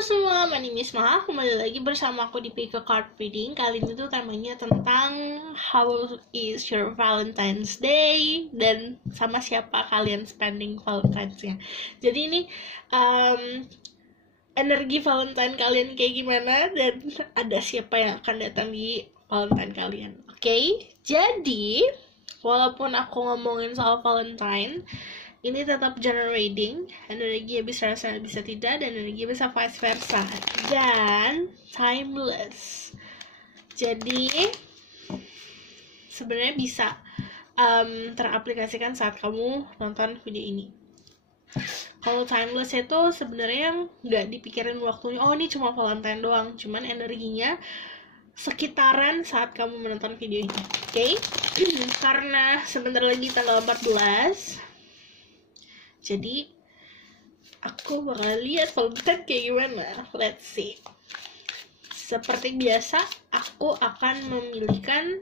semua, my name is Maha. Kembali lagi bersama aku di Pick a Card Reading. Kali ini tuh temanya tentang how is your Valentine's Day dan sama siapa kalian spending Valentine's-nya. Jadi ini energi Valentine kalian kayak gimana dan ada siapa yang akan datang di Valentine kalian. Oke? Jadi walaupun aku ngomongin soal Valentine, ini tetap general reading, energi bisa rasa bisa tidak, dan energi bisa vice versa, dan timeless. Jadi sebenarnya bisa teraplikasikan saat kamu nonton video ini. Kalau timeless itu sebenarnya nggak dipikirin waktunya, oh ini cuma Valentine doang, cuman energinya sekitaran saat kamu menonton video ini. Oke? Karena sebentar lagi tanggal 14, jadi aku bakal lihat Valentine kayak gimana. Let's see. Seperti biasa, aku akan memilihkan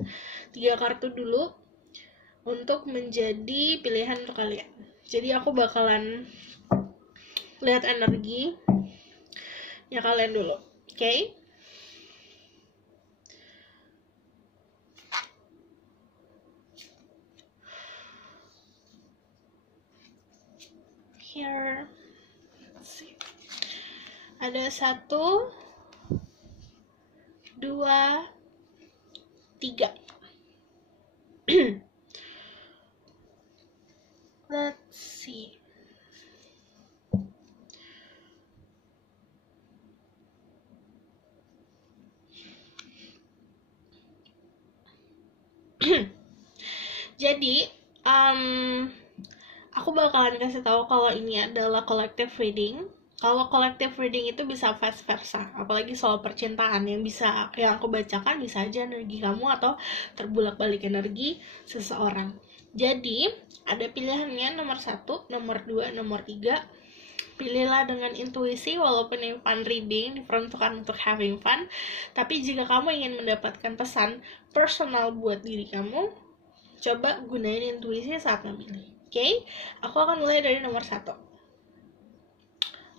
3 kartu dulu untuk menjadi pilihan untuk kalian. Jadi aku bakalan lihat energi ya kalian dulu. Oke? Here, let's see. Ada 1, 2, 3. Let's see. Jadi, aku bakalan kasih tahu kalau ini adalah collective reading. Kalau collective reading itu bisa vice versa, apalagi soal percintaan yang aku bacakan bisa aja energi kamu atau terbulak-balik energi seseorang. Jadi ada pilihannya nomor 1, nomor 2, nomor 3. Pilihlah dengan intuisi, walaupun ini fun reading, diperuntukkan untuk having fun. Tapi jika kamu ingin mendapatkan pesan personal buat diri kamu, coba gunain intuisi saat memilih. Oke, aku akan mulai dari nomor 1.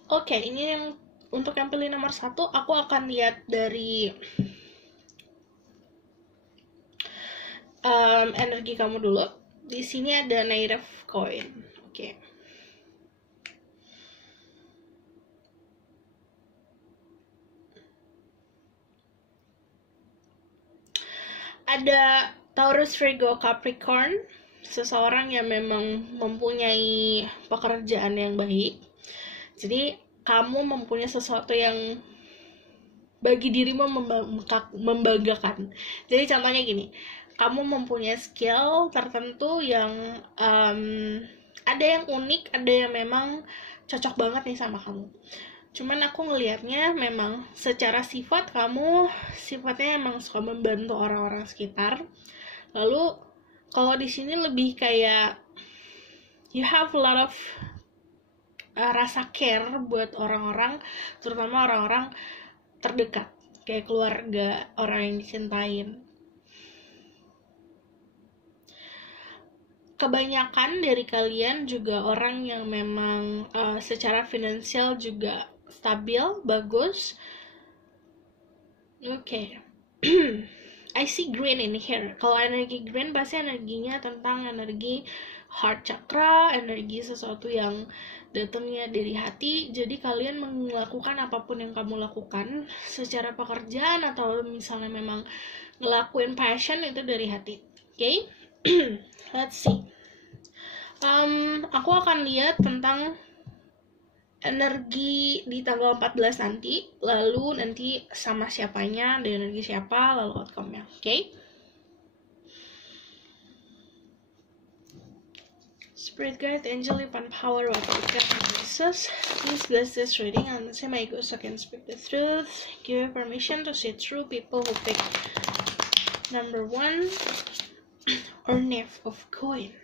Oke, ini yang untuk yang pilih nomor 1, aku akan lihat dari energi kamu dulu. Di sini ada Knight of Coin. Oke. Ada Taurus, Virgo, Capricorn. Seseorang yang memang mempunyai pekerjaan yang baik. Jadi kamu mempunyai sesuatu yang bagi dirimu membanggakan. Jadi contohnya gini, kamu mempunyai skill tertentu yang ada yang unik, ada yang memang cocok banget nih sama kamu. Cuman aku ngelihatnya memang secara sifat kamu sifatnya emang suka membantu orang-orang sekitar. Lalu kalau di sini lebih kayak you have a lot of rasa care buat orang-orang, terutama orang-orang terdekat, kayak keluarga, orang yang dicintain. Kebanyakan dari kalian juga orang yang memang secara finansial juga stabil, bagus. Oke. I see green in here. Kalau energi green pasti energinya tentang energi heart chakra, energi sesuatu yang datangnya dari hati. Jadi kalian melakukan apapun yang kamu lakukan secara pekerjaan atau misalnya memang ngelakuin passion itu dari hati. Oke? Let's see. Aku akan lihat tentang energi di tanggal 14 nanti, lalu nanti sama siapanya, dan energi siapa, lalu outcome-nya. Oke? Spirit guide, angel, and power of the Jesus, please bless this reading and say my ghost can speak the truth. Give you permission to see through people who pick number 1 or Knave of Coin.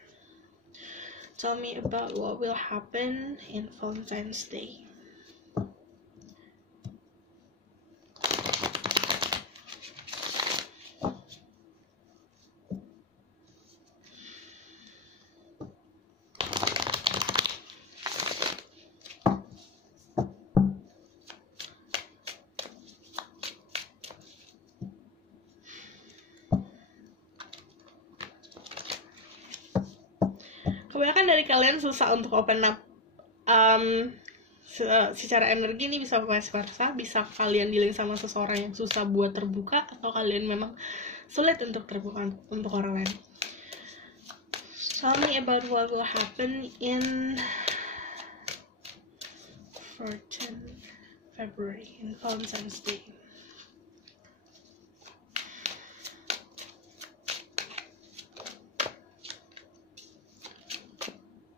Tell me about what will happen in Valentine's Day. sebagian dari kalian susah untuk open up secara energi. Ini bisa vice versa, bisa kalian dealing sama seseorang yang susah buat terbuka, atau kalian memang sulit untuk terbuka untuk orang lain. Tell me about what will happen in 14 February in Valentine's Day.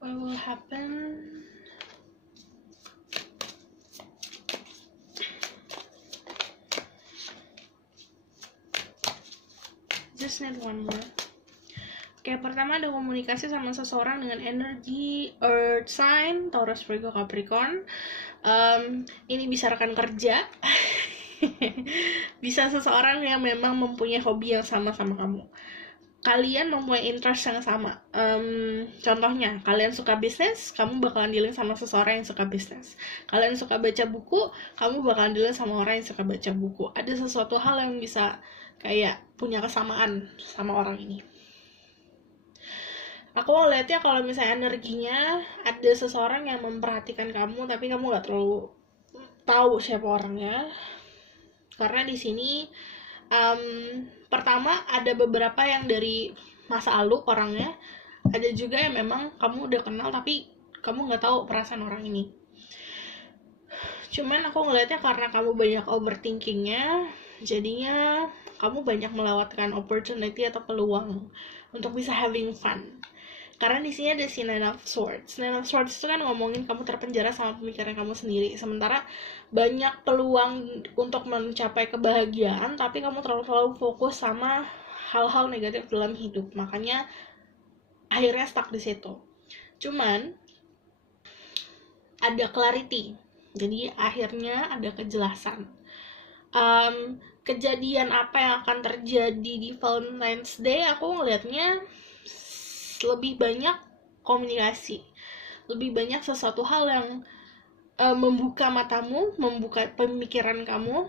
What will happen? Just need one more. Oke, pertama ada komunikasi sama seseorang dengan energi Earth sign, Taurus, Virgo, Capricorn. Ini bisa rekan kerja, bisa seseorang yang memang mempunyai hobi yang sama kamu. Kalian mempunyai interest yang sama. Contohnya, kalian suka bisnis, kamu bakalan dealing sama seseorang yang suka bisnis. Kalian suka baca buku, kamu bakalan dealing sama orang yang suka baca buku. Ada sesuatu hal yang bisa kayak punya kesamaan sama orang ini. Aku ngeliatnya kalau misalnya energinya ada seseorang yang memperhatikan kamu, tapi kamu nggak terlalu tahu siapa orangnya. Karena di sini pertama ada beberapa yang dari masa lalu orangnya, ada juga yang memang kamu udah kenal tapi kamu nggak tahu perasaan orang ini. Cuman aku ngeliatnya karena kamu banyak overthinkingnya, jadinya kamu banyak melewatkan opportunity atau peluang untuk bisa having fun. Karena di sini ada si Nine of Swords. Nine of Swords itu kan ngomongin kamu terpenjara sama pemikiran kamu sendiri. Sementara banyak peluang untuk mencapai kebahagiaan, tapi kamu terlalu fokus sama hal-hal negatif dalam hidup. Makanya akhirnya stuck di situ. Cuman ada clarity. Jadi akhirnya ada kejelasan. Kejadian apa yang akan terjadi di Valentine's Day, aku ngelihatnya lebih banyak komunikasi, lebih banyak sesuatu hal yang membuka matamu, membuka pemikiran kamu,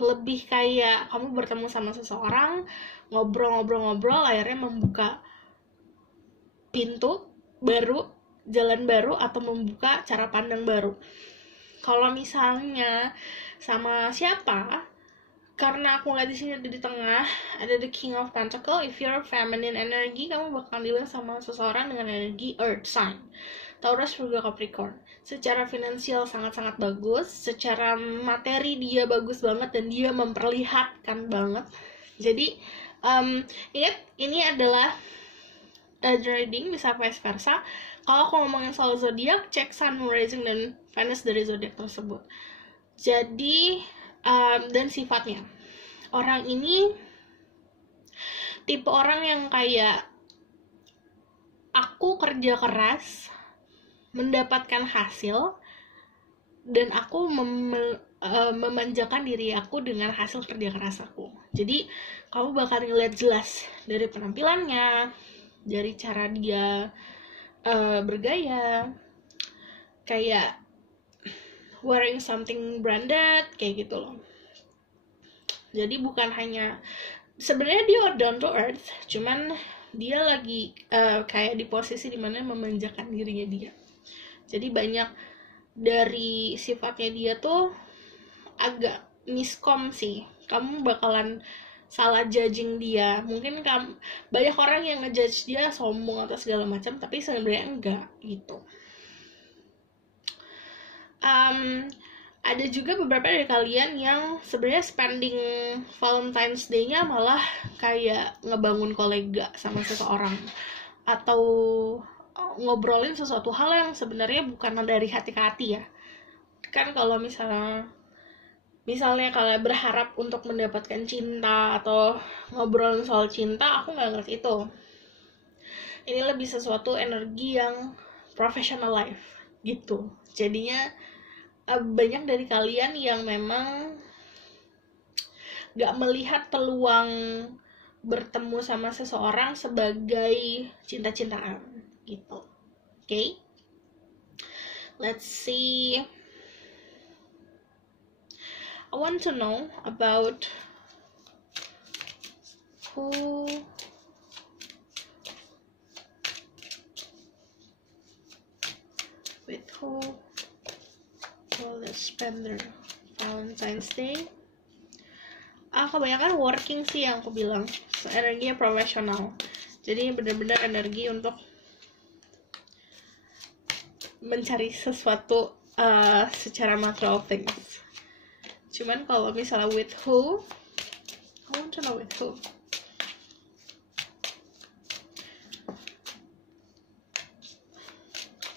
lebih kayak kamu bertemu sama seseorang, ngobrol-ngobrol, akhirnya membuka pintu baru, jalan baru, atau membuka cara pandang baru. Kalau misalnya sama siapa, karena aku lihat di sini ada di tengah, ada the King of Pentacle. If you're feminine energy, kamu bakal dealing sama seseorang dengan energi Earth sign, Taurus, Virgo, Capricorn. Secara finansial sangat-sangat bagus, secara materi dia bagus banget dan dia memperlihatkan banget. Jadi ingat, ini adalah reading, bisa vice versa. Kalau aku ngomongin soal zodiak, cek Sun, Moon, Rising, dan Venus dari zodiak tersebut. Jadi dan sifatnya, orang ini tipe orang yang kayak aku kerja keras mendapatkan hasil, dan aku memanjakan diri aku dengan hasil kerja keras aku. Jadi kamu bakal ngeliat jelas dari penampilannya, dari cara dia bergaya, kayak wearing something branded, kayak gitu loh. Jadi bukan hanya, sebenarnya dia down to earth, cuman dia lagi kayak di posisi dimana memanjakan dirinya dia. Jadi banyak dari sifatnya dia tuh agak miskom sih. Kamu bakalan salah judging dia. Mungkin banyak orang yang ngejudge dia sombong atau segala macam, tapi sebenarnya enggak gitu. Ada juga beberapa dari kalian yang sebenarnya spending Valentine's Day-nya malah kayak ngebangun kolega sama seseorang, atau ngobrolin sesuatu hal yang sebenarnya bukan dari hati ke hati ya. Kan kalau misalnya kalian berharap untuk mendapatkan cinta atau ngobrolin soal cinta, aku nggak ngerti itu. Ini lebih sesuatu energi yang professional life gitu. Jadinya banyak dari kalian yang memang gak melihat peluang bertemu sama seseorang sebagai cinta-cintaan gitu. Okay? Let's see. I want to know about who Who will spend their Valentine's Day? Kebanyakan working sih yang aku bilang. Energinya profesional. Jadi benar-benar energi untuk mencari sesuatu secara material things. Cuman kalau misalnya with who, I want to know with who.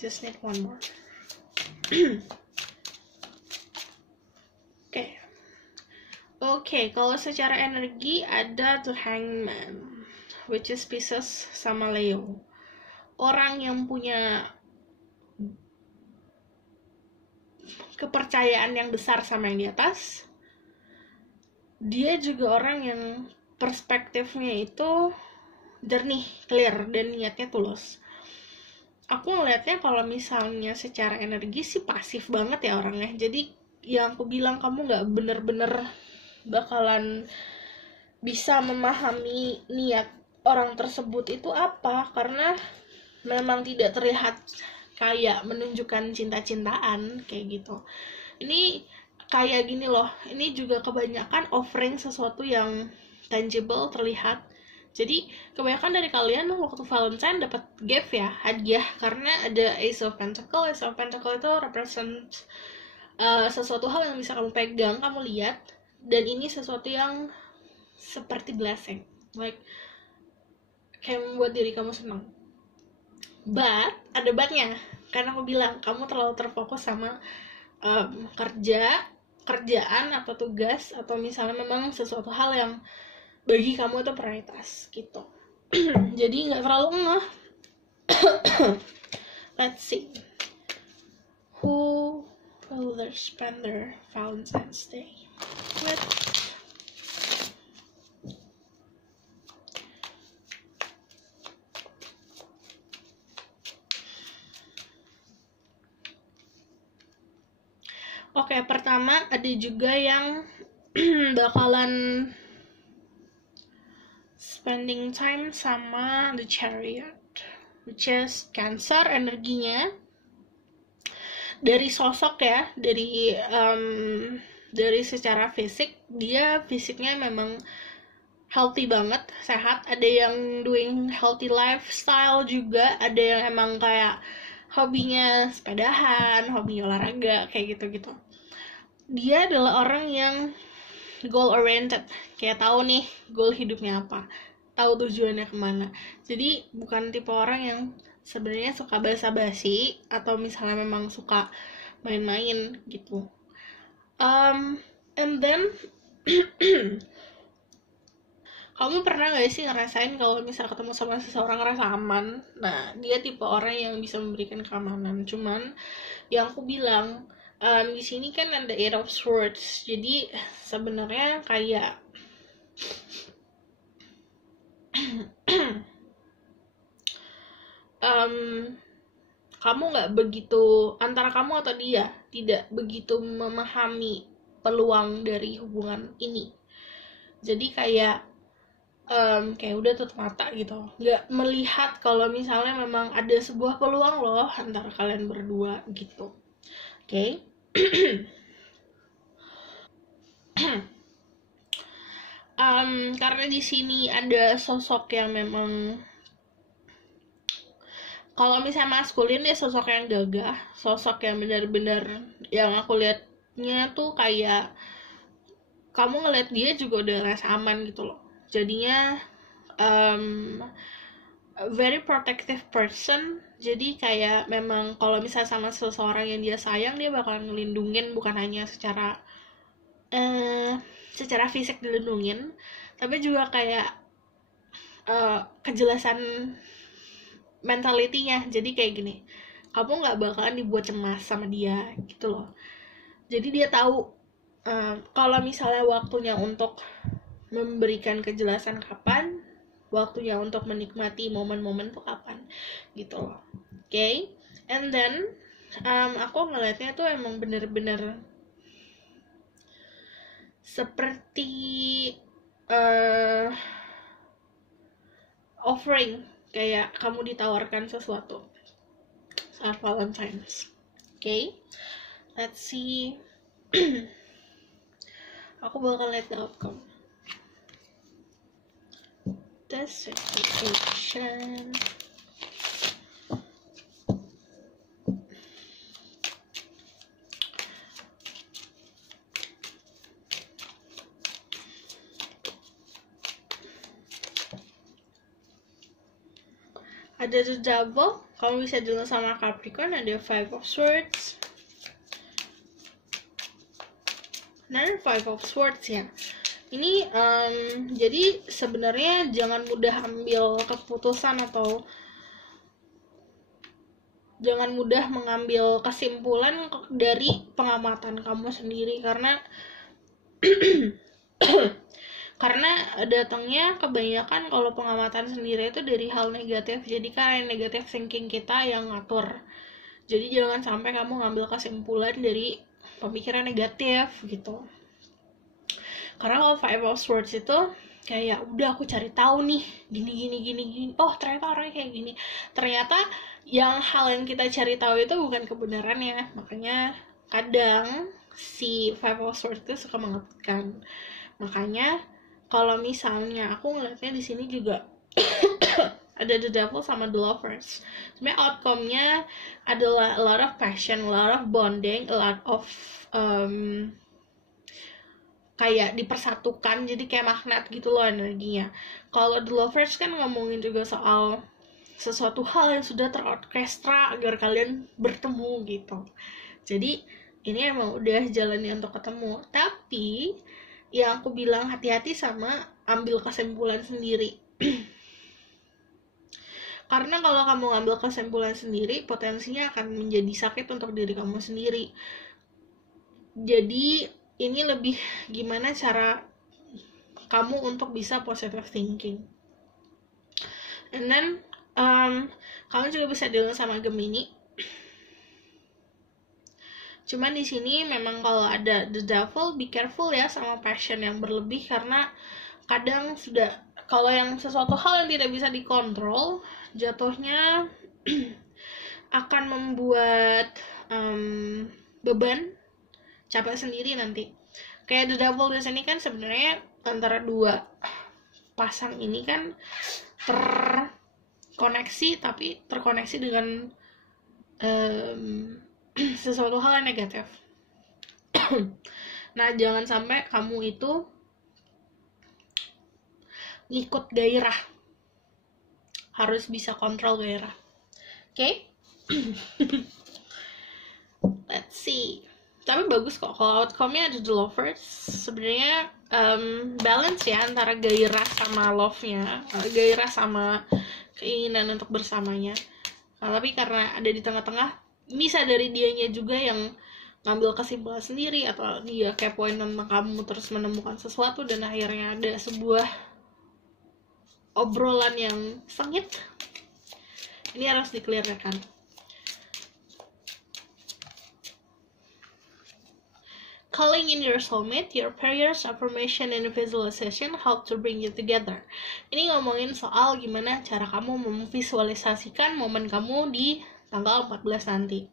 Just need one more. Oke, kalau secara energi ada The Hangman, which is Pisces sama Leo. Orang yang punya kepercayaan yang besar sama yang di atas. Dia juga orang yang perspektifnya itu jernih, clear, dan niatnya tulus. Aku ngeliatnya kalau misalnya secara energi sih pasif banget ya orangnya. Jadi yang aku bilang, kamu gak bener-bener bakalan bisa memahami niat orang tersebut itu apa, karena memang tidak terlihat kayak menunjukkan cinta-cintaan kayak gitu. Ini kayak gini loh, ini juga kebanyakan offering sesuatu yang tangible, terlihat. Jadi kebanyakan dari kalian waktu Valentine dapat gift ya, hadiah, karena ada Ace of Pentacle. Ace of Pentacle itu represent sesuatu hal yang bisa kamu pegang, kamu lihat, dan ini sesuatu yang seperti blessing, like kayak membuat diri kamu senang. But ada but-nya, karena aku bilang kamu terlalu terfokus sama kerjaan atau tugas, atau misalnya memang sesuatu hal yang bagi kamu itu prioritas gitu. Jadi nggak terlalu ngeh. Let's see, who will spend their Valentine's Day with? Oke, pertama ada juga yang bakalan spending time sama The Chariot, which is Cancer. Energinya dari sosok ya, dari secara fisik, dia fisiknya memang healthy banget, sehat. Ada yang doing healthy lifestyle juga, ada yang emang kayak hobinya sepedahan, hobinya olahraga, kayak gitu-gitu. Dia adalah orang yang goal oriented, kayak tahu nih goal hidupnya apa, tahu tujuannya kemana. Jadi bukan tipe orang yang sebenarnya suka basa-basi atau misalnya memang suka main-main gitu. And then kamu pernah gak sih ngerasain kalau misalnya ketemu sama seseorang ngerasa aman? Nah, dia tipe orang yang bisa memberikan keamanan. Cuman yang aku bilang, di sini kan ada Eight of Swords. Jadi sebenarnya kayak kamu nggak begitu, antara kamu atau dia tidak begitu memahami peluang dari hubungan ini. Jadi kayak udah tutup mata gitu, nggak melihat kalau misalnya memang ada sebuah peluang loh antara kalian berdua gitu. Oke. Karena di sini ada sosok yang memang, kalau misalnya maskulin dia sosok yang gagah, sosok yang benar-benar, yang aku liatnya tuh kayak kamu ngeliat dia juga udah rasa aman gitu loh. Jadinya very protective person. Jadi kayak memang kalau misalnya sama seseorang yang dia sayang, dia bakalan ngelindungin, bukan hanya secara fisik dilindungin, tapi juga kayak kejelasan mentalitinya. Jadi kayak gini, kamu nggak bakalan dibuat cemas sama dia gitu loh. Jadi dia tahu kalau misalnya waktunya untuk memberikan kejelasan kapan, waktunya untuk menikmati momen-momen tuh kapan gitu loh. Okay? And then aku ngeliatnya tuh emang bener-bener seperti offering, kayak kamu ditawarkan sesuatu saat Valentine's. Okay, let's see. Aku bakal lihat the outcome. The situation. Ada the double, kamu bisa deal sama Capricorn. Ada 5 of Swords. Another 5 of Swords ya. Ini jadi sebenarnya jangan mudah ambil keputusan atau jangan mudah mengambil kesimpulan dari pengamatan kamu sendiri, karena datangnya kebanyakan kalau pengamatan sendiri itu dari hal negatif. Jadi kan negatif thinking kita yang ngatur. Jadi jangan sampai kamu ngambil kesimpulan dari pemikiran negatif gitu. Karena kalau 5 of Swords itu kayak udah aku cari tahu nih gini. Oh ternyata orangnya kayak gini. Ternyata hal yang kita cari tahu itu bukan kebenarannya. Makanya kadang si 5 of Swords itu suka mengejutkan. Makanya kalau misalnya aku ngeliatnya di sini juga ada the devil sama the lovers. Sebenarnya outcome-nya adalah a lot of passion, a lot of bonding, a lot of kayak dipersatukan, jadi kayak magnet gitu loh energinya. Kalau the lovers kan ngomongin juga soal sesuatu hal yang sudah terorkestra agar kalian bertemu gitu. Jadi ini emang udah jalannya untuk ketemu. Tapi yang aku bilang hati-hati sama ambil kesimpulan sendiri. Karena kalau kamu ngambil kesimpulan sendiri, potensinya akan menjadi sakit untuk diri kamu sendiri. Jadi ini lebih gimana cara kamu untuk bisa positive thinking. And then kamu juga bisa deal sama Gemini. Cuman di sini memang kalau ada the devil, be careful ya sama passion yang berlebih, karena kadang kalau yang sesuatu hal yang tidak bisa dikontrol, jatuhnya akan membuat beban, capek sendiri nanti. Kayak the devil di sini kan sebenarnya antara dua pasang ini kan terkoneksi, tapi terkoneksi dengan sesuatu hal yang negatif. Nah, jangan sampai kamu itu ngikut gairah. Harus bisa kontrol gairah. Oke? Let's see. Tapi bagus kok kalau outcome-nya ada the lovers. Sebenarnya balance ya antara gairah sama love-nya, gairah sama keinginan untuk bersamanya. Tapi karena ada di tengah-tengah, bisa dari dianya juga yang ngambil kesimpulan sendiri, atau dia kepoin tentang kamu terus menemukan sesuatu dan akhirnya ada sebuah obrolan yang sengit. Ini harus dikelirkan. Calling in your soulmate, your prayers, affirmation, and visualization help to bring you together. Ini ngomongin soal gimana cara kamu memvisualisasikan momen kamu di tanggal 14 nanti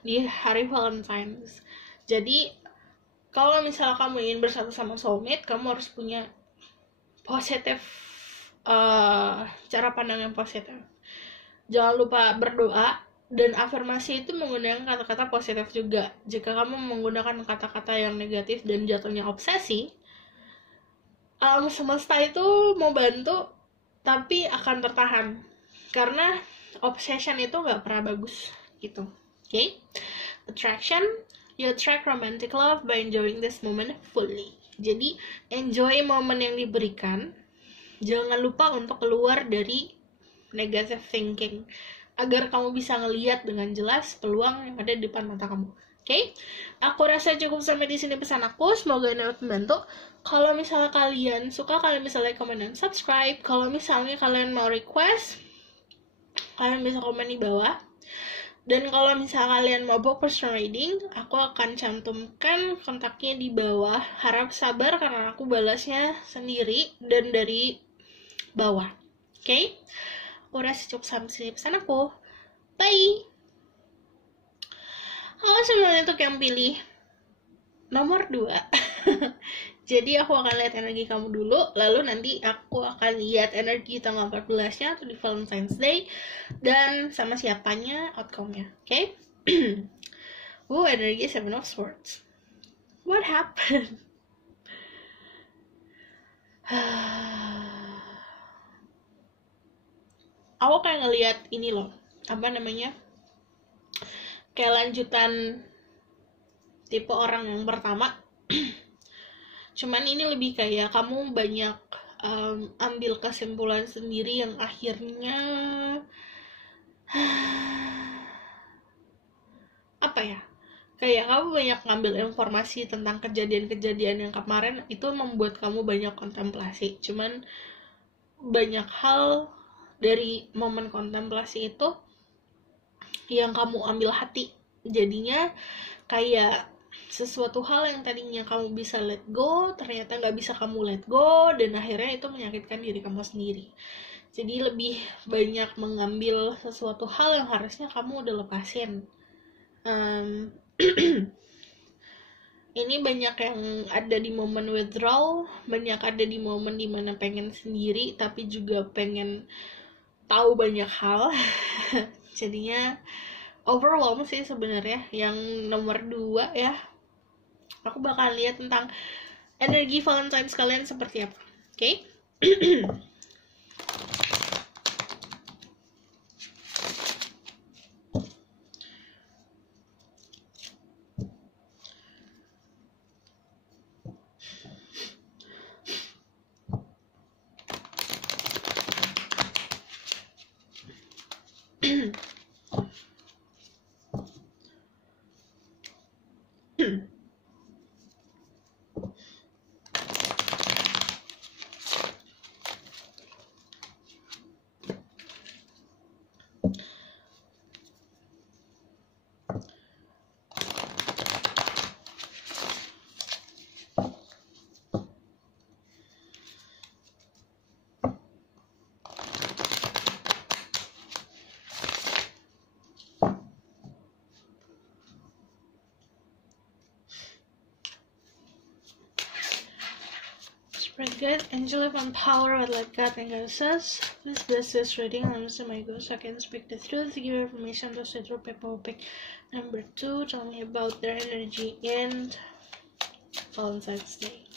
di hari Valentine's. Jadi kalau misalnya kamu ingin bersatu sama soulmate, kamu harus punya positif cara pandang yang positif. Jangan lupa berdoa, dan afirmasi itu menggunakan kata-kata positif juga. Jika kamu menggunakan kata-kata yang negatif dan jatuhnya obsesi, alam semesta itu mau bantu tapi akan tertahan, karena obsession itu nggak pernah bagus gitu. Okay? Attraction, you attract romantic love by enjoying this moment fully. Jadi enjoy momen yang diberikan, jangan lupa untuk keluar dari negative thinking agar kamu bisa ngelihat dengan jelas peluang yang ada di depan mata kamu. Okay? Aku rasa cukup sampai di sini pesan aku. Semoga ini dapat membantu. Kalau misalnya kalian suka, kalian bisa like, comment, dan subscribe. Kalau misalnya kalian mau request, kalian bisa komen di bawah. Dan kalau misalnya kalian mau book personal reading, aku akan cantumkan kontaknya di bawah. Harap sabar karena aku balasnya sendiri dan dari bawah. Okay? Aku rasa cukup sampai sini pesan aku. Bye! Oh, sebenarnya untuk yang pilih nomor 2. Jadi aku akan lihat energi kamu dulu, lalu nanti aku akan lihat energi tanggal 14-nya atau di Valentine's Day, dan sama siapanya outcome-nya. Oke? Energi Seven of Swords. What happened? Aku kayak ngelihat ini loh, apa namanya, kayak lanjutan tipe orang yang pertama. Cuman ini lebih kayak kamu banyak ambil kesimpulan sendiri yang akhirnya apa ya, kayak kamu banyak ngambil informasi tentang kejadian-kejadian yang kemarin, itu membuat kamu banyak kontemplasi. Cuman banyak hal dari momen kontemplasi itu yang kamu ambil hati, jadinya kayak sesuatu hal yang tadinya kamu bisa let go ternyata nggak bisa kamu let go, dan akhirnya itu menyakitkan diri kamu sendiri. Jadi lebih banyak mengambil sesuatu hal yang harusnya kamu udah lepasin. Ini banyak yang ada di momen withdrawal, banyak ada di momen dimana pengen sendiri tapi juga pengen tahu banyak hal. Jadinya overwhelmed sih sebenarnya. Yang nomor 2 ya, aku bakal lihat tentang energi Valentine's kalian seperti apa. Oke? Spread good, angel of power, what like God and goddesses. Please bless this reading. I'm using my ghost so I can speak the truth. Give information to say through paper pick. Number 2, tell me about their energy in Valentine's Day.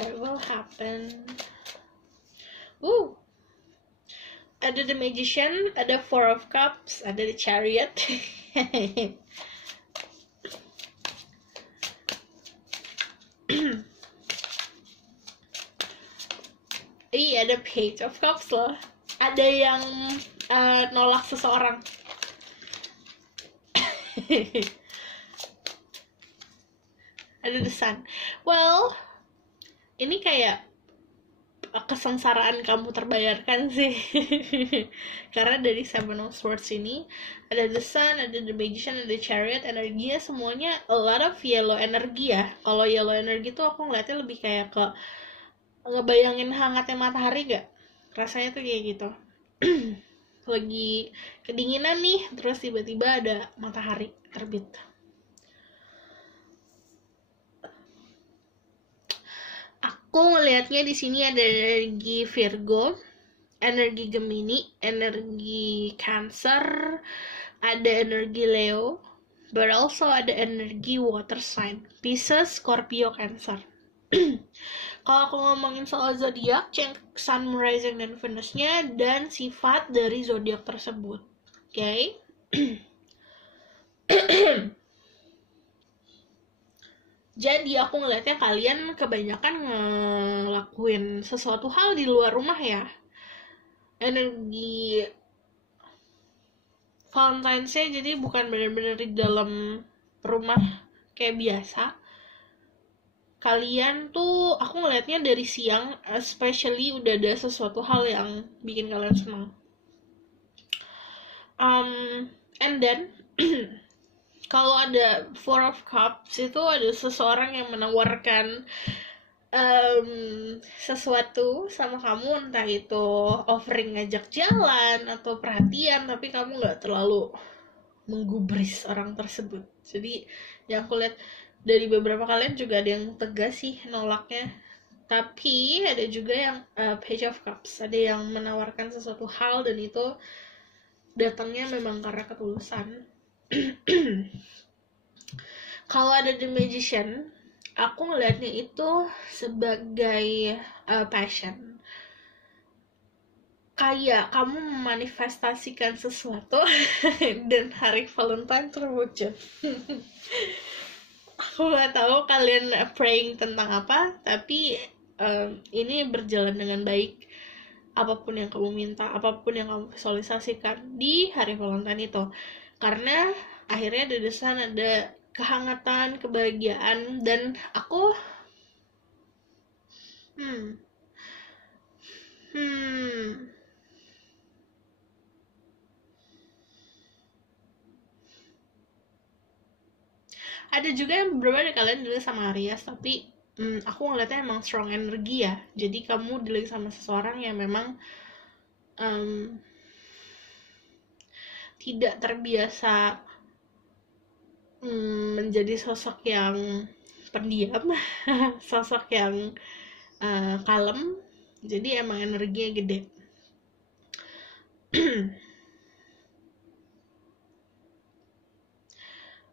What will happen? Woo! Ada the Magician, ada 4 of Cups, ada the Chariot. Iya, ada Page of Cups loh. Ada yang nolak seseorang. Ada the Sun. Well, ini kayak kesengsaraan kamu terbayarkan sih. Karena dari Seven of Swords ini ada the Sun, ada the Magician, ada the Chariot. Energinya semuanya a lot of yellow energi ya. Kalau yellow energi tuh aku ngeliatnya lebih kayak ke ngebayangin hangatnya matahari gak? Rasanya tuh kayak gitu. Lagi kedinginan nih, terus tiba-tiba ada matahari terbit. Aku ngelihatnya di sini ada energi Virgo, energi Gemini, energi Cancer, ada energi Leo, but also ada energi water sign, Pisces, Scorpio, Cancer. Kalau aku ngomongin soal zodiak, cek Sun, Rising, dan Venus-nya dan sifat dari zodiak tersebut. Oke? Jadi aku ngeliatnya kalian kebanyakan ngelakuin sesuatu hal di luar rumah ya. Energi Valentine's-nya jadi bukan benar-benar di dalam rumah kayak biasa. Kalian tuh, aku ngeliatnya dari siang, especially udah ada sesuatu hal yang bikin kalian senang. And then, kalau ada 4 of Cups itu ada seseorang yang menawarkan sesuatu sama kamu, entah itu offering ngajak jalan atau perhatian, tapi kamu nggak terlalu menggubris orang tersebut. Jadi yang aku lihat dari beberapa kalian juga ada yang tegas sih nolaknya, tapi ada juga yang Page of Cups, ada yang menawarkan sesuatu hal dan itu datangnya memang karena ketulusan. Kalau ada The Magician, aku ngelihatnya itu sebagai passion. Kayak kamu memanifestasikan sesuatu dan hari Valentine terwujud. Aku nggak tahu kalian praying tentang apa, tapi ini berjalan dengan baik. Apapun yang kamu minta, apapun yang kamu visualisasikan di hari Valentine itu, karena akhirnya di sana ada kehangatan, kebahagiaan, dan aku ada juga yang beberapa dari kalian dulu sama Aries, tapi aku ngeliatnya emang strong energi ya. Jadi kamu dealing sama seseorang yang memang tidak terbiasa menjadi sosok yang pendiam, sosok yang kalem. Jadi emang energinya gede.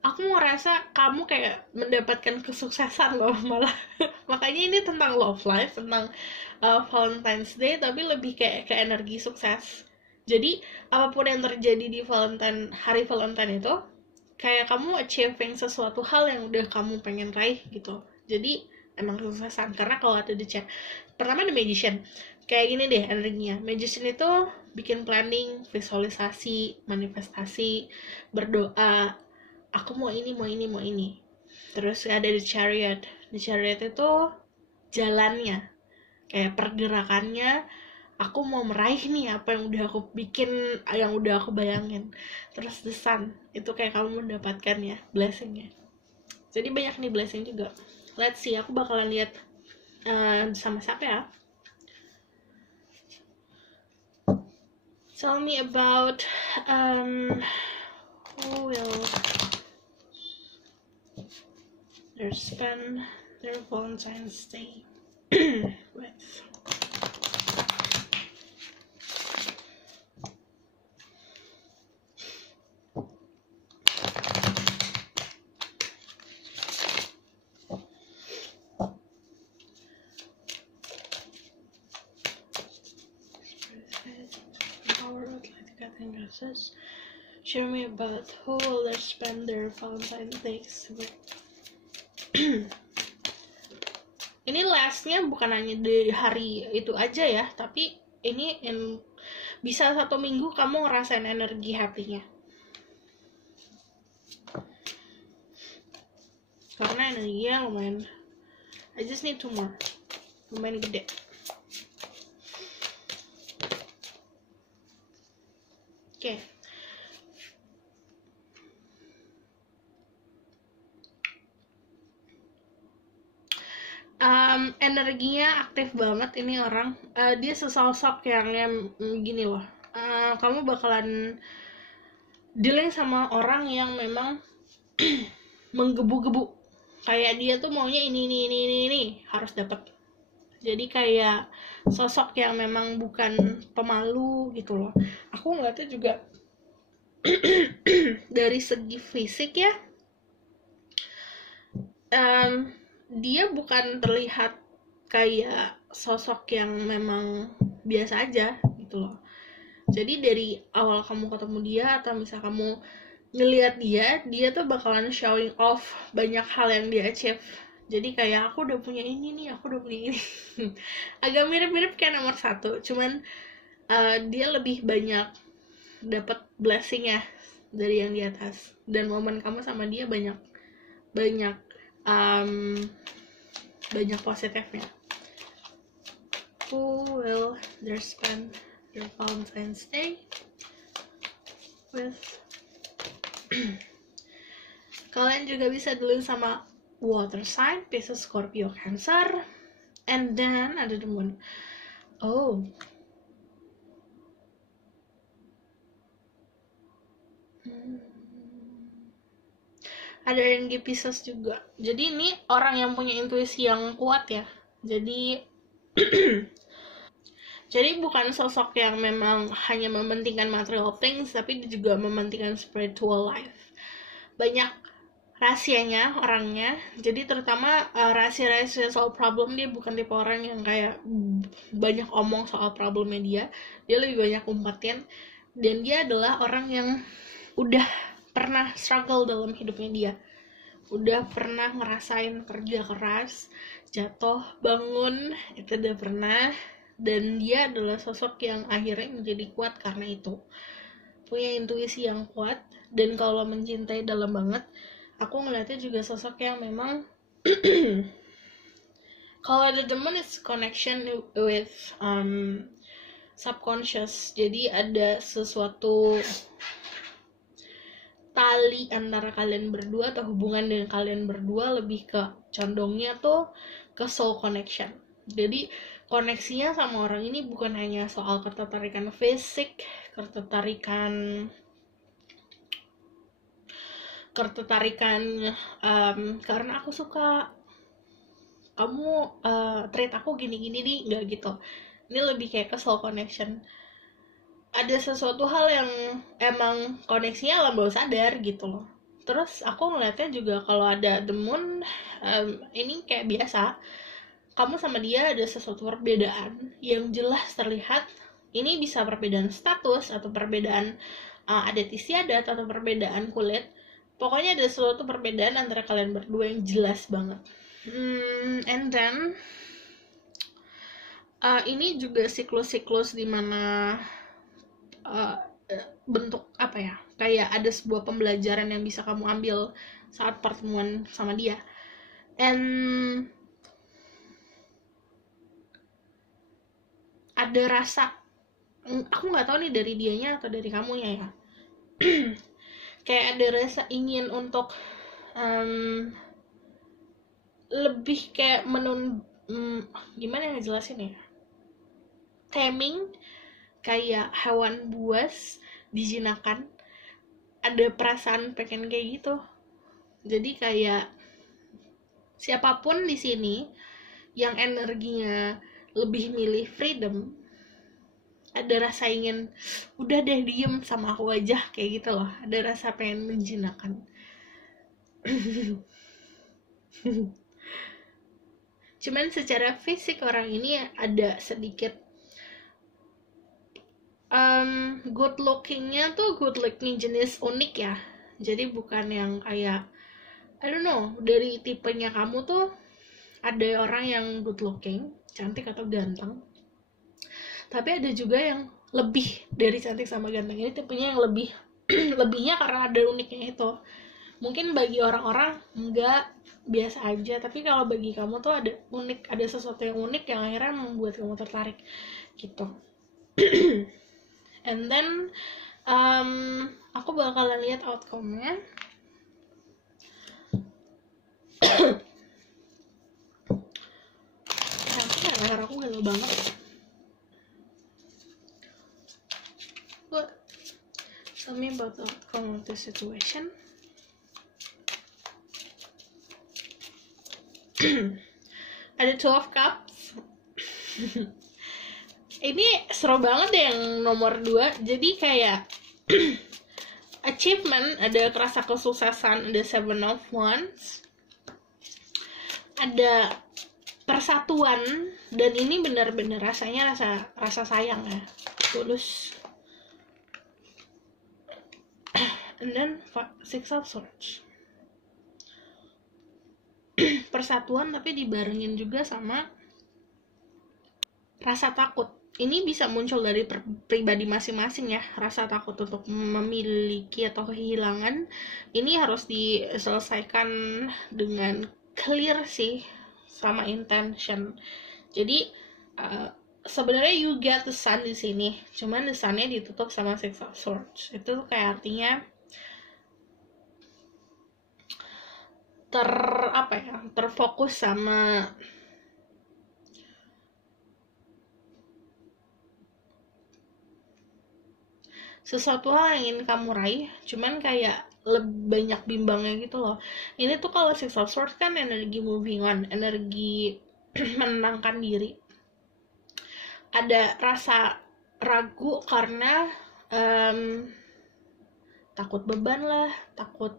Aku ngerasa kamu kayak mendapatkan kesuksesan loh malah. Makanya ini tentang love life, tentang Valentine's Day, tapi lebih kayak ke energi sukses. Jadi apapun yang terjadi di hari Valentine itu, kayak kamu achieving sesuatu hal yang udah kamu pengen raih gitu. Jadi emang kesuksesan. Karena kalau ada di chat, pertama The Magician, kayak gini deh energinya. Magician itu bikin planning, visualisasi, manifestasi, berdoa, aku mau ini, mau ini, mau ini. Terus ada The Chariot. The Chariot itu jalannya, kayak pergerakannya, aku mau meraih nih apa yang udah aku bikin, yang udah aku bayangin. Terus The Sun, itu kayak kamu mendapatkan ya blessingnya. Jadi banyak nih blessing juga. Let's see, aku bakalan lihat sama siapa ya. Tell me about who will spend their Valentine's Day with. Share me about who will spend their Valentine's Days with. Ini lastnya bukan hanya di hari itu aja ya, tapi ini bisa 1 minggu kamu ngerasain energi happy-nya. Karena energinya lumayan, I just need 2 more, lumayan gede. Oke. Energinya aktif banget ini orang. Dia sesosok yang gini loh. Kamu bakalan dealing sama orang yang memang menggebu-gebu. Kayak dia tuh maunya ini harus dapat. Jadi kayak sosok yang memang bukan pemalu gitu loh. Aku ngeliatnya juga dari segi fisik ya. Dia bukan terlihat kayak sosok yang memang biasa aja gitu loh. Jadi dari awal kamu ketemu dia atau misal kamu ngelihat dia tuh bakalan showing off banyak hal yang dia achieve. Jadi kayak aku udah punya ini nih, aku udah punya ini. Agak mirip-mirip kayak nomor 1, cuman dia lebih banyak dapat blessing ya dari yang di atas. Dan momen kamu sama dia banyak positifnya. Who will spend their Valentine's Day with? Kalian juga bisa dulu sama water sign, Pisces, Scorpio, Cancer, and then ada the moon. Oh, ada energi Pisces juga. Jadi ini orang yang punya intuisi yang kuat ya. Jadi bukan sosok yang memang hanya mementingkan material things, tapi dia juga mementingkan spiritual life. Banyak rahasianya orangnya. Jadi terutama rahasia-rahasia soal problem, dia bukan tipe orang yang kayak banyak omong soal problemnya dia. Dia lebih banyak umpetin. Dan dia adalah orang yang udah pernah struggle dalam hidupnya dia. Udah pernah ngerasain kerja keras, jatuh, bangun, itu udah pernah. Dan dia adalah sosok yang akhirnya menjadi kuat karena itu. Punya intuisi yang kuat, dan kalau mencintai dalam banget, aku ngeliatnya juga sosok yang memang kalau the demon is connection with subconscious. Jadi ada sesuatu tali antara kalian berdua atau hubungan dengan kalian berdua, lebih ke condongnya tuh ke soul connection. Jadi koneksinya sama orang ini bukan hanya soal ketertarikan fisik, ketertarikan karena aku suka kamu, treat aku gini-gini nih, nggak gitu. Ini lebih kayak ke soul connection. Ada sesuatu hal yang emang koneksinya alam bawah sadar gitu loh. Terus aku ngeliatnya juga kalau ada the moon, ini kayak biasa, kamu sama dia ada sesuatu perbedaan yang jelas terlihat. Ini bisa perbedaan status atau perbedaan adat istiadat atau perbedaan kulit. Pokoknya ada sesuatu perbedaan antara kalian berdua yang jelas banget. And then ini juga siklus-siklus dimana bentuk apa ya, kayak ada sebuah pembelajaran yang bisa kamu ambil saat pertemuan sama dia. And ada rasa, aku nggak tahu nih dari dianya atau dari kamunya ya, kayak ada rasa ingin untuk lebih kayak gimana ngejelasin ya, taming, kayak hewan buas dijinakan. Ada perasaan pengen kayak gitu. Jadi kayak siapapun di sini yang energinya lebih milih freedom, ada rasa ingin udah deh diem sama aku aja kayak gitu loh. Ada rasa pengen menjinakkan. Cuman secara fisik orang ini ada sedikit good lookingnya tuh good looking jenis unik ya. Jadi bukan yang kayak I don't know, dari tipenya kamu tuh ada orang yang good looking, cantik atau ganteng. Tapi ada juga yang lebih dari cantik sama ganteng. Ini tipenya yang lebih lebihnya karena ada uniknya itu. Mungkin bagi orang-orang enggak, biasa aja, tapi kalau bagi kamu tuh ada unik, ada sesuatu yang unik yang akhirnya membuat kamu tertarik gitu. And then aku bakalan lihat outcome-nya. Leher aku galau banget. What? Tell me about the outcome of the situation. Ada 12 cups. Ini seru banget deh yang nomor 2. Jadi kayak achievement, ada rasa kesuksesan, ada 7 of Wands, ada persatuan, dan ini benar-benar rasanya rasa sayang ya, tulus. And then 6 of Swords. Persatuan tapi dibarengin juga sama rasa takut. Ini bisa muncul dari pribadi masing-masing ya, rasa takut untuk memiliki atau kehilangan. Ini harus diselesaikan dengan clear sih, sama intention. Jadi sebenarnya you get the sun di sini, cuman the sunnya ditutup sama 6 of Swords. Itu kayak artinya terfokus sama sesuatu hal yang ingin kamu raih, cuman kayak lebih banyak bimbangnya gitu loh. Ini tuh kalau Six of Swords kan energi moving on, energi menenangkan diri. Ada rasa ragu karena takut beban lah, takut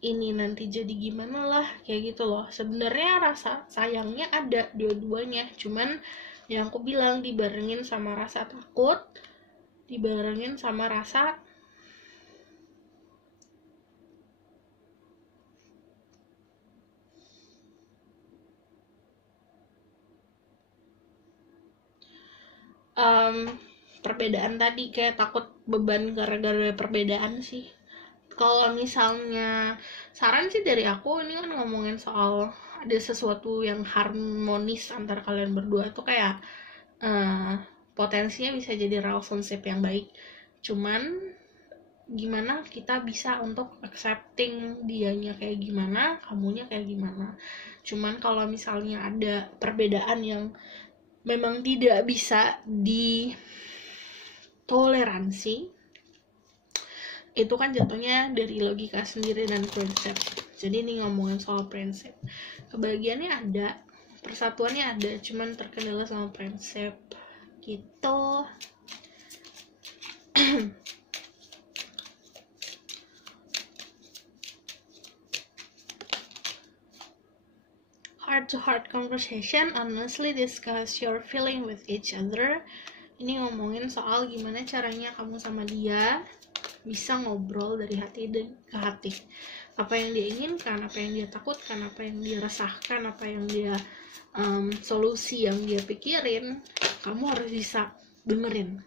ini nanti jadi gimana lah, kayak gitu loh. Sebenarnya rasa sayangnya ada dua-duanya, cuman yang aku bilang dibarengin sama rasa takut, dibarengin sama rasa perbedaan tadi, kayak takut beban gara-gara perbedaan sih. Kalau misalnya saran sih dari aku, ini kan ngomongin soal ada sesuatu yang harmonis antara kalian berdua tuh kayak potensinya bisa jadi relationship yang baik. Cuman gimana kita bisa untuk accepting dianya kayak gimana, kamunya kayak gimana. Cuman kalau misalnya ada perbedaan yang memang tidak bisa ditoleransi, itu kan jatuhnya dari logika sendiri dan prinsip. Jadi ini ngomongin soal prinsip. Kebahagiaannya ada, persatuannya ada, cuman terkendala sama prinsip gitu. Heart to heart conversation, honestly discuss your feeling with each other. Ini ngomongin soal gimana caranya kamu sama dia bisa ngobrol dari hati dan ke hati. Apa yang dia inginkan, apa yang dia takutkan, apa yang dia resahkan, apa yang dia solusi yang dia pikirin, kamu harus bisa dengerin.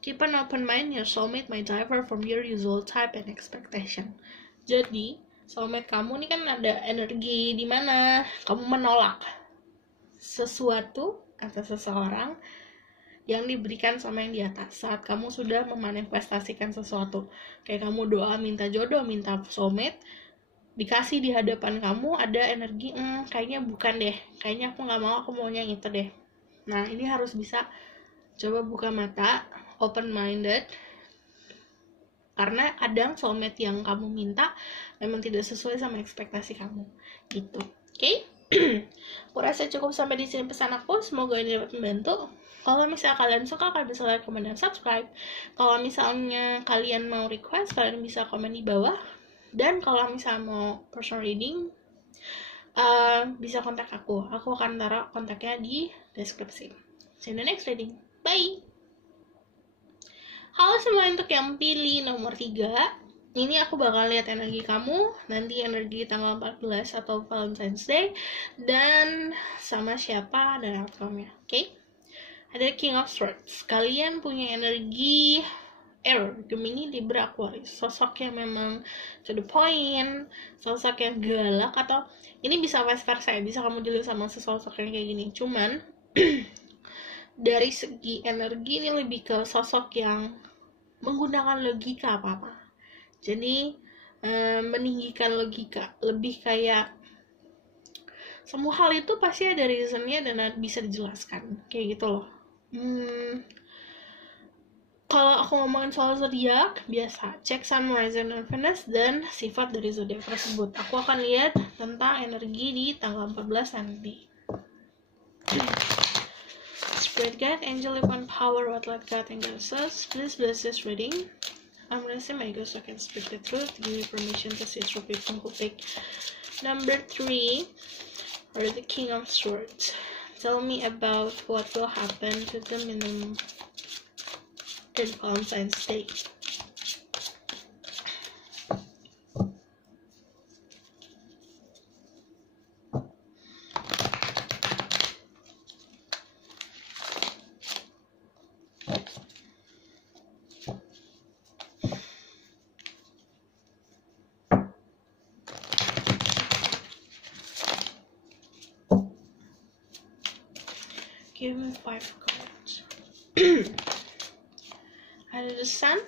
Keep an open mind, your soulmate might differ from your usual type and expectation. Jadi, soulmate kamu nih kan ada energi di mana kamu menolak sesuatu atau seseorang yang diberikan sama yang di atas saat kamu sudah memanifestasikan sesuatu. Kayak kamu doa minta jodoh, minta soulmate, dikasih di hadapan kamu ada energi, kayaknya bukan deh, kayaknya aku nggak mau, aku maunya yang itu deh. Nah, ini harus bisa coba buka mata, open minded, karena kadang soulmate yang kamu minta memang tidak sesuai sama ekspektasi kamu gitu. Oke? Aku rasa cukup sampai di sini pesan aku, semoga ini dapat membantu. Kalau misalnya kalian suka, kalian bisa like, comment, dan subscribe. Kalau misalnya kalian mau request, kalian bisa komen di bawah. Dan kalau misalnya mau personal reading, bisa kontak aku. Aku akan taruh kontaknya di deskripsi. See you in the next reading. Bye! Halo semua, untuk yang pilih nomor 3, ini aku bakal lihat energi kamu, nanti energi tanggal 14 atau Valentine's Day, dan sama siapa dan outcome-nya, oke? Ada King of Swords. Kalian punya energi Air, Gemini, Libra, Aquarius. Sosok yang memang to the point, sosok yang galak, atau ini bisa vice versa ya, bisa kamu dilihat sama sosok yang kayak gini. Cuman dari segi energi ini lebih ke sosok yang menggunakan logika apa-apa. Jadi meninggikan logika, lebih kayak semua hal itu pasti ada reasonnya dan bisa dijelaskan, kayak gitu loh. Kalau aku ngomongin soal zodiak, biasa cek Sun, Rising, dan Venus dan sifat dari zodiak tersebut. Aku akan lihat tentang energi di tanggal 14 nanti. Spirit guide, angel, and power, what let God and goddesses, please bless this reading. I'm blessing my ghost so I can speak the truth. Give me permission to see through people who pick number 3 or the King of Swords. Tell me about what will happen to them in Valentine's Day. Give me 5 cards. Ada the Sun,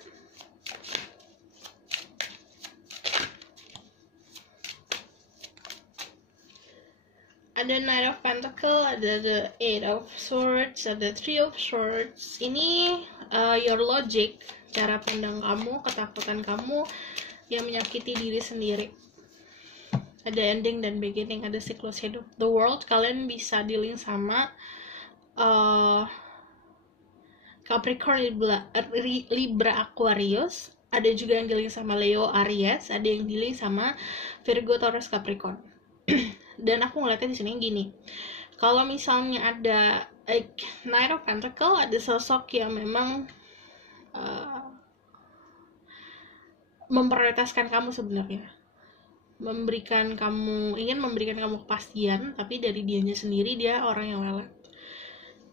ada Knight of Pentacle, ada the 8 of Swords, ada 3 of Swords. Ini your logic, cara pandang kamu, ketakutan kamu, yang menyakiti diri sendiri. Ada ending dan beginning, ada siklus hidup. The World, kalian bisa dealing sama Capricorn, Libra, Aquarius. Ada juga yang dealing sama Leo, Aries. Ada yang dealing sama Virgo, Taurus, Capricorn. Dan aku ngeliatnya di sini gini. Kalau misalnya ada Knight of Pentacle, ada sosok yang memang memprioritaskan kamu sebenarnya. Ingin memberikan kamu kepastian, tapi dari dianya sendiri dia orang yang lelet.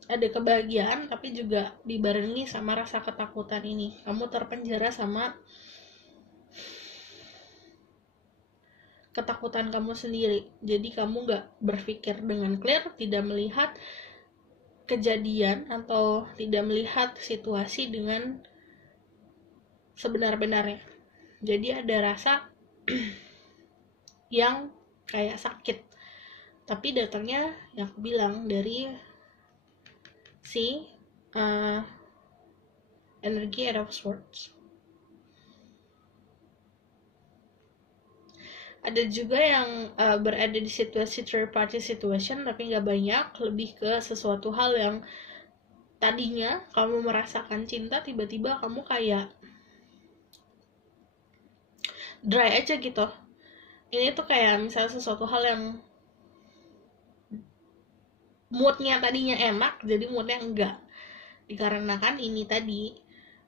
Ada kebahagiaan tapi juga dibarengi sama rasa ketakutan ini. Kamu terpenjara sama ketakutan kamu sendiri. Jadi kamu gak berpikir dengan clear, tidak melihat kejadian atau tidak melihat situasi dengan sebenar-benarnya. Jadi ada rasa yang kayak sakit, tapi datangnya yang aku bilang dari si energi Eight of Swords. Ada juga yang berada di situasi third party situation, tapi nggak banyak, lebih ke sesuatu hal yang tadinya kamu merasakan cinta, tiba-tiba kamu kayak dry aja gitu. Ini tuh kayak misalnya sesuatu hal yang moodnya tadinya enak, jadi moodnya enggak. Dikarenakan ini tadi,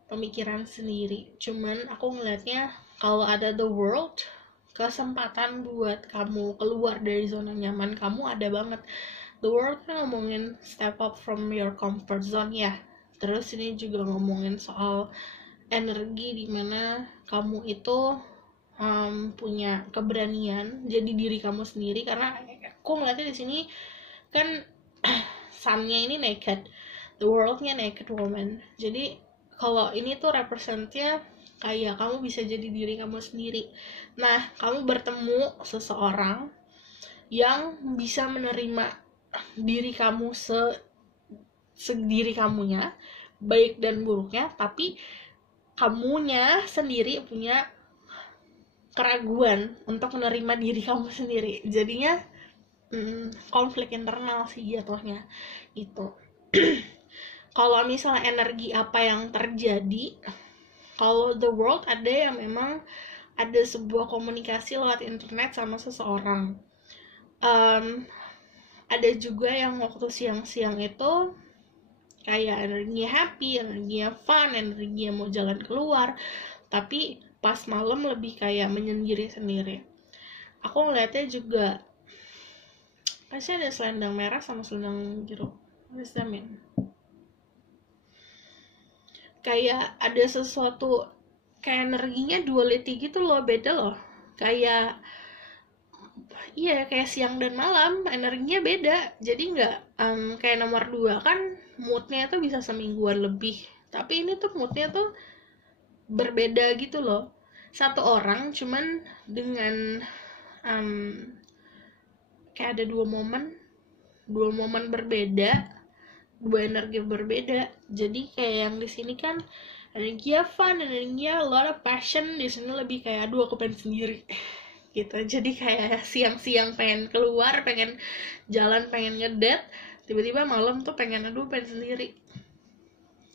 pemikiran sendiri. Cuman aku ngeliatnya, kalau ada The World, kesempatan buat kamu keluar dari zona nyaman kamu ada banget. The World kan ngomongin step up from your comfort zone ya. Terus ini juga ngomongin soal energi dimana kamu itu punya keberanian jadi diri kamu sendiri. Karena aku ngeliatnya di sini kan Sun-nya ini naked, The World-nya naked woman. Jadi kalau ini tuh representnya kayak kamu bisa jadi diri kamu sendiri. Nah, kamu bertemu seseorang yang bisa menerima diri kamu sediri kamunya, baik dan buruknya, tapi kamunya sendiri punya keraguan untuk menerima diri kamu sendiri. Jadinya konflik internal sih jatuhnya itu. Kalau misalnya energi apa yang terjadi, kalau The World ada yang memang ada sebuah komunikasi lewat internet sama seseorang. Ada juga yang waktu siang-siang itu kayak energinya happy, energinya fun, energinya mau jalan keluar, tapi pas malam lebih kayak menyendiri sendiri. Aku ngeliatnya juga pasti ada selendang merah sama selendang biru. What does that mean? Kayak ada sesuatu, kayak energinya duality gitu loh, beda loh. Kayak kayak siang dan malam energinya beda. Jadi nggak kayak nomor 2 kan moodnya tuh bisa semingguan lebih, tapi ini tuh moodnya tuh berbeda gitu loh. Satu orang cuman dengan kayak ada dua momen berbeda, dua energi berbeda. Jadi kayak yang di sini kan energinya fun, energinya a lot of passion. Di sini lebih kayak aduh aku pengen sendiri gitu. Jadi kayak siang-siang pengen keluar, pengen jalan, pengen ngedate, tiba-tiba malam tuh pengen sendiri.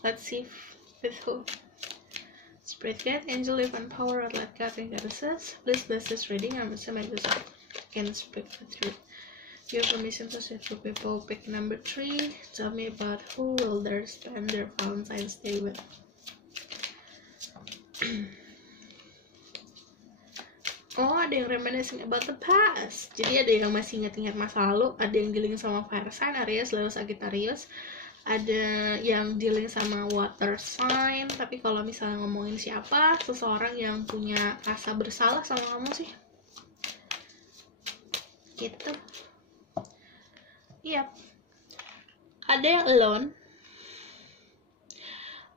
Let's see with who. Spirit guide, angel, life and power, or let God and goddesses. Please bless this reading. I'm gonna make this up. Can speak the truth. Give permission to say to people. Pick number 3. Tell me about who will they spend their Valentine's Day with. Oh, ada yang reminiscing about the past. Jadi ada yang masih ingat-ingat masa lalu. Ada yang dealing sama fire sign, Aries, Leo, Sagittarius. Ada yang dealing sama water sign. Tapi kalau misalnya ngomongin siapa, seseorang yang punya rasa bersalah sama kamu sih. Gitu. Iya. Ada yang alone.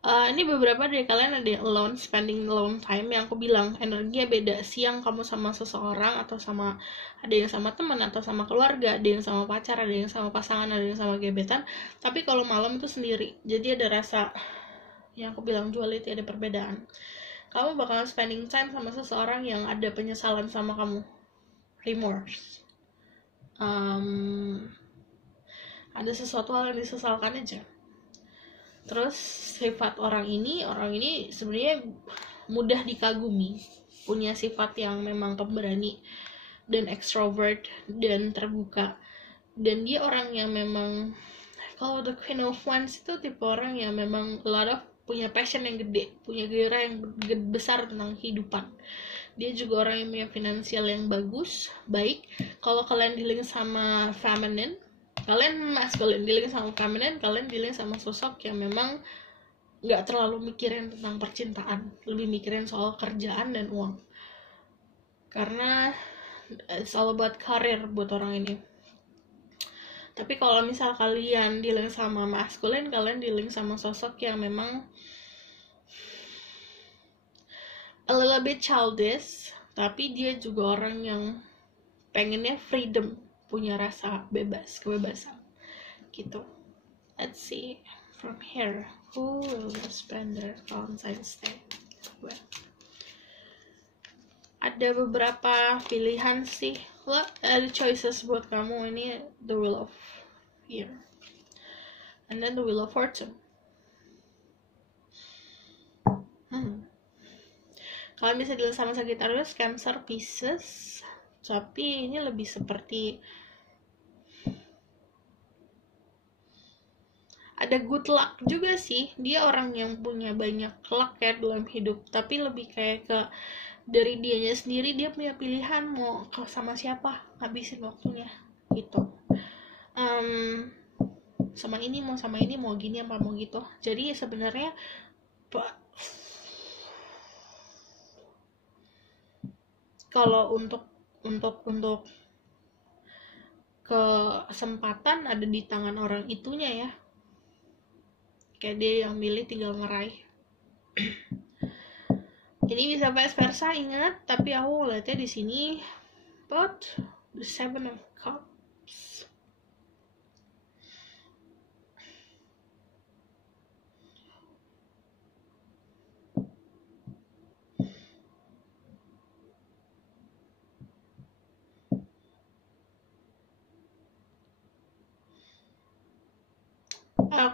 Ini beberapa dari kalian ada yang alone, spending alone time. Yang aku bilang energinya beda. Siang kamu sama seseorang, atau sama ada yang sama teman, atau sama keluarga, ada yang sama pacar, ada yang sama pasangan, ada yang sama gebetan. Tapi kalau malam itu sendiri. Jadi ada rasa yang aku bilang duality, ada perbedaan. kamu bakalan spending time sama seseorang yang ada penyesalan sama kamu, remorse, ada sesuatu hal yang disesalkan aja. Terus sifat orang ini sebenarnya mudah dikagumi, punya sifat yang memang pemberani dan extrovert dan terbuka, dan dia orang yang memang, kalau the Queen of Wands itu tipe orang yang memang a lot of punya passion yang gede, punya gairah yang besar tentang kehidupan. Dia juga orang yang punya finansial yang baik. Kalau kalian dealing sama feminine, kalian masculine. Dealing sama feminine, kalian dealing sama sosok yang memang nggak terlalu mikirin tentang percintaan, lebih mikirin soal kerjaan dan uang. Karena it's all about career buat orang ini. Tapi kalau misal kalian dealing sama masculine, kalian dealing sama sosok yang memang a little bit childish, tapi dia juga orang yang pengennya freedom, punya rasa kebebasan gitu. Let's see from here, who will spend their Valentine's Day? Well, ada beberapa pilihan sih. Ada choices buat kamu. Ini the Wheel of Fear, and then the Wheel of Fortune. Kalian bisa deal sama Sagittarius, Cancer, Pisces, tapi ini lebih seperti ada good luck juga sih. Dia orang yang punya banyak luck ya dalam hidup, tapi lebih kayak ke dari dianya sendiri, dia punya pilihan mau sama siapa habisin waktunya gitu. Sama ini mau gini apa mau gitu. Jadi sebenarnya kalau untuk kesempatan ada di tangan orang itunya ya. Kayak dia yang milih tinggal ngeraih. Ini bisa vice versa, ingat, tapi aku lihatnya di sini but the 7 of Cups.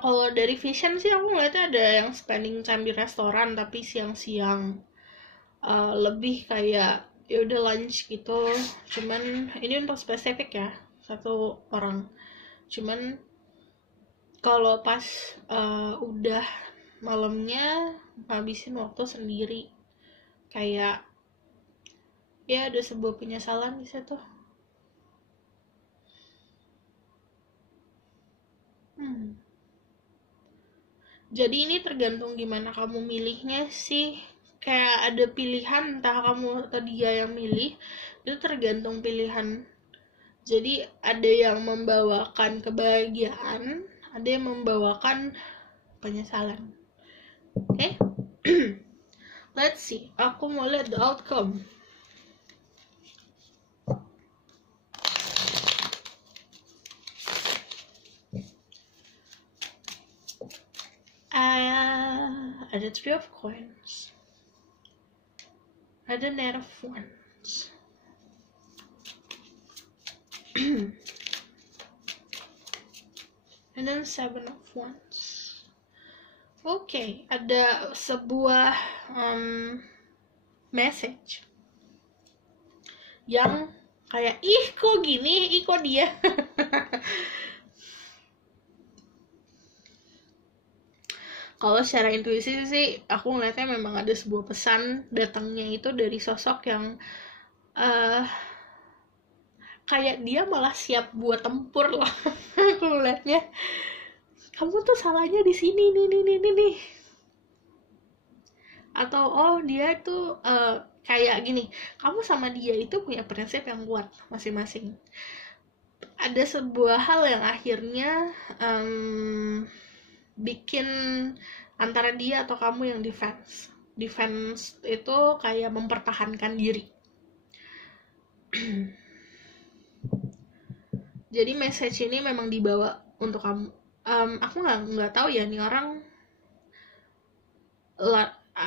Kalau dari vision sih aku ngeliatnya ada yang spending time di restoran tapi siang-siang, lebih kayak ya udah lunch gitu. Cuman ini untuk spesifik ya, satu orang. Cuman kalau pas udah malamnya habisin waktu sendiri, kayak ya ada sebuah penyesalan di situ. Jadi ini tergantung gimana kamu milihnya sih. Kayak ada pilihan, entah kamu atau dia yang milih, itu tergantung pilihan. Jadi ada yang membawakan kebahagiaan, ada yang membawakan penyesalan. Oke? Let's see, aku mau lihat the outcome. Ada 3 of Coins, ada Knight of Wands, and then 7 of Wands. Oke, ada sebuah message yang kayak kok gini, kok dia. Kalau secara intuisi sih aku ngeliatnya memang ada sebuah pesan datangnya itu dari sosok yang kayak dia malah siap buat tempur loh. Aku ngeliatnya kamu tuh salahnya di sini nih. Atau dia tuh kayak gini, kamu sama dia itu punya prinsip yang kuat masing-masing. Ada sebuah hal yang akhirnya bikin antara dia atau kamu yang defense itu kayak mempertahankan diri. Jadi message ini memang dibawa untuk kamu. Aku nggak tahu ya nih orang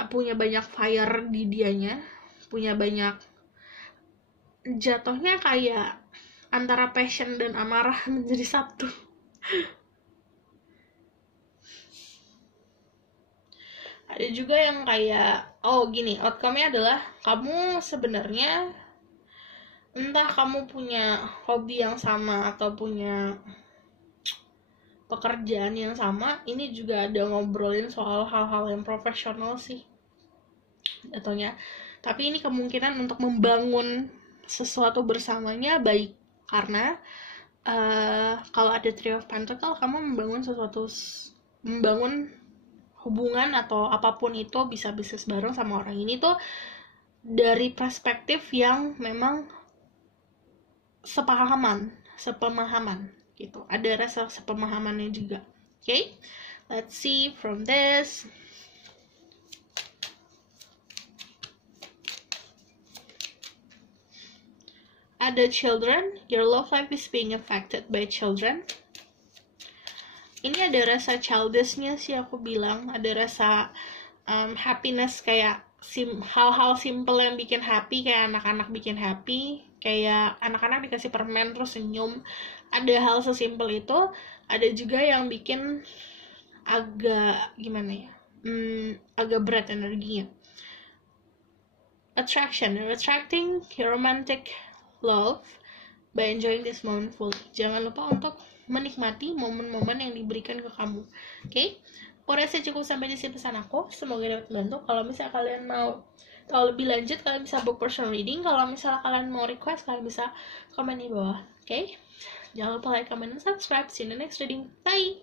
punya banyak fire di dianya, punya banyak, jatuhnya kayak antara passion dan amarah menjadi satu. Ada juga yang kayak, oh gini, outcome-nya adalah kamu sebenarnya entah kamu punya hobi yang sama atau punya pekerjaan yang sama, ini juga ada ngobrolin soal hal-hal yang profesional sih jatuhnya. Tapi ini kemungkinan untuk membangun sesuatu bersamanya baik, karena kalau ada Three of Pentacles, kamu membangun hubungan atau apapun itu, bisa bisnis bareng sama orang ini tuh dari perspektif yang memang sepemahaman gitu. Ada rasa sepemahamannya juga. Okay? Let's see from this. Ada children, your love life is being affected by children. Ini ada rasa childishnya sih aku bilang, ada rasa happiness, kayak hal-hal simple yang bikin happy, kayak anak-anak bikin happy, kayak anak-anak dikasih permen terus senyum. Ada hal sesimpel itu. Ada juga yang bikin agak gimana ya, agak berat energinya. Attraction, you're attracting your romantic love by enjoying this moment fully. Jangan lupa untuk menikmati momen-momen yang diberikan ke kamu. Oke? Aku rasa cukup sampai di sini pesan aku. Semoga dapat membantu. Kalau misalnya kalian mau tahu lebih lanjut, kalian bisa book personal reading. Kalau misalnya kalian mau request, kalian bisa komen di bawah. Oke? Jangan lupa like, comment, dan subscribe. See you in the next reading. Bye!